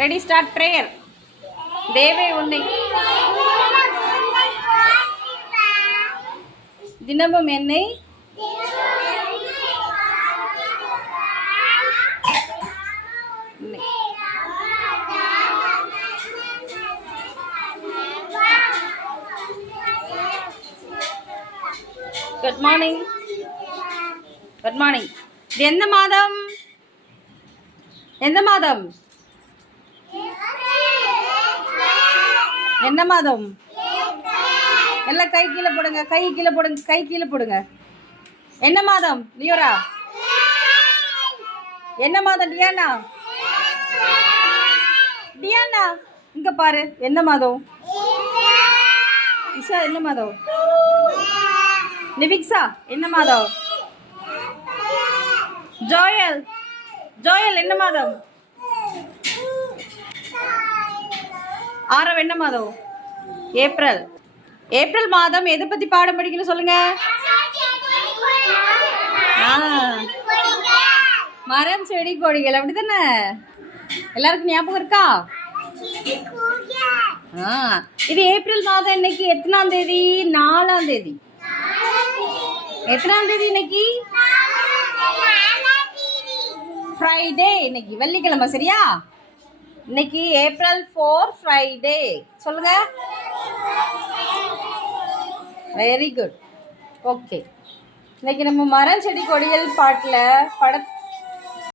Ready start prayer. தேவே உன்னை தினமும் என்னை குட் மார்னிங். Good morning. இது எந்த மாதம்? எந்த மாதம்? என்ன மாதம்? எல்லாம் கை கீழே போடுங்க, கை கீழே போடுங்க, கை கீழே போடுங்க. என்ன மாதம் லியோரா? என்ன மாதம் டியானா? டியானா இங்க பாரு. என்ன மாதம்? இஷா என்ன மாதம்? நிவிக்ஸா என்ன மாதம்? ஜோயல் ஜோயல் என்ன மாதம்? ஆரவ் என்ன மாதம்? ஏப்ரல். ஏப்ரல் மாதம் எதை பத்தி பாடம் படிக்கணும் சொல்லுங்க. மரம் செடி கொடிகள் அப்படித்தானே? எல்லாருக்கும் ஞாபகம் இருக்கா? இது ஏப்ரல் மாதம். இன்னைக்கு எத்தனாம் தேதி? 4ஆம் தேதி. எத்தனாம் தேதி இன்னைக்கு? ஃப்ரைடே. இன்னைக்கு வெள்ளிக்கிழமை, சரியா? இன்னைக்கு ஏப்ரல் 4 ஃப்ரைடே. சொல்லுங்க. Very good. ஓகே. இன்னைக்கு நம்ம மரம் செடி கொடிகள் பாட்டில்